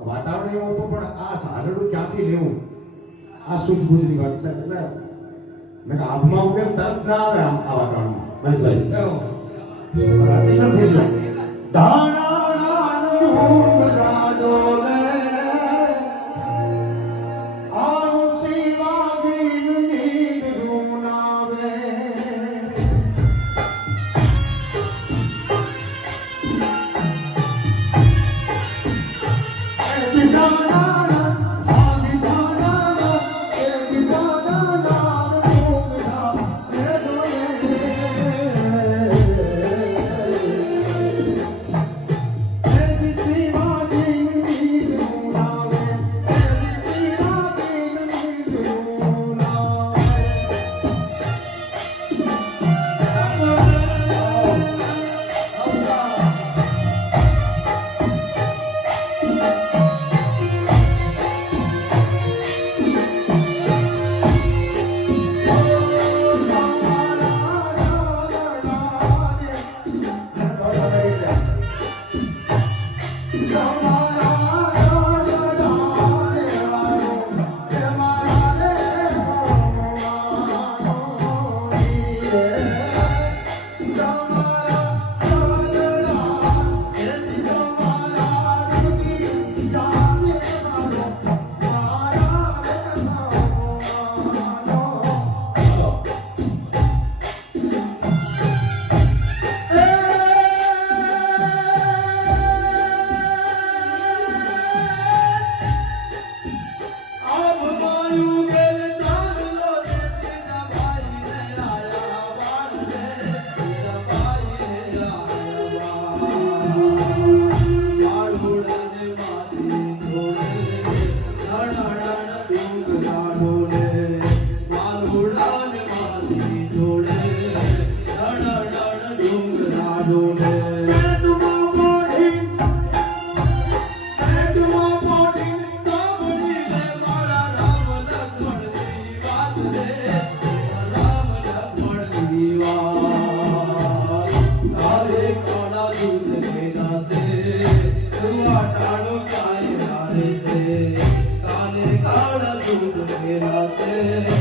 વાતાવરણ એવું હતું પણ આ સારડું ક્યાંથી લેવું? આ શુદ્ધ ભુજની વાત એટલે મેં હાથમાં વગર તરત ના આવે આમ આવા વાતાવરણમાં મહેશભાઈ અતિશય ભુજનો ધાનાડાન ડુંગરાનો રે આવું શિવાજીનું નીર રૂમનાવે. એ દિશાના, Deus.